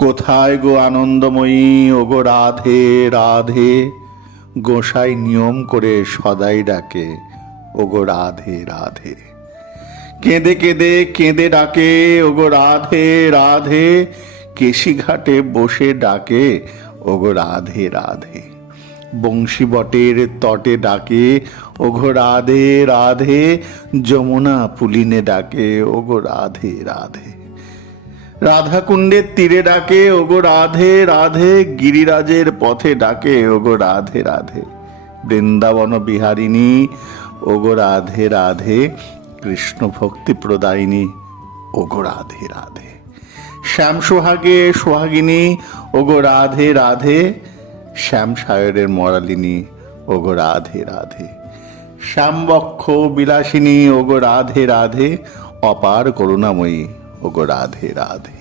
কোথায় গো আনন্দময়ী, ওগো রাধে রাধে। গোসাই নিয়ম করে সদাই ডাকে, ওগো রাধে রাধে। কেঁদে কেঁদে কেঁদে ডাকে, ওগো রাধে রাধে। কেশিঘাটে বসে ডাকে, ওগো রাধে রাধে। বংশী বটের তটে ডাকে, ওগো রাধে রাধে। যমুনা পুলিনে ডাকে, ওগো রাধে রাধে। রাধাকুণ্ডের তীরে ডাকে, ওগো রাধে রাধে। গিরিরাজের পথে ডাকে, ওগো রাধে রাধে। বৃন্দাবন বিহারিণী, ওগো রাধে রাধে। কৃষ্ণ ভক্তি প্রদায়িনী, ওগো রাধে রাধে। শ্যাম সোহাগে সোহাগিনী, ওগো রাধে রাধে। শ্যাম সায়রের মরালিনী, ওগো রাধে রাধে। শ্যামবক্ষ বিলাসিনী, ওগো রাধে রাধে। অপার করুণাময়ী, ওগো রাধে রাধে।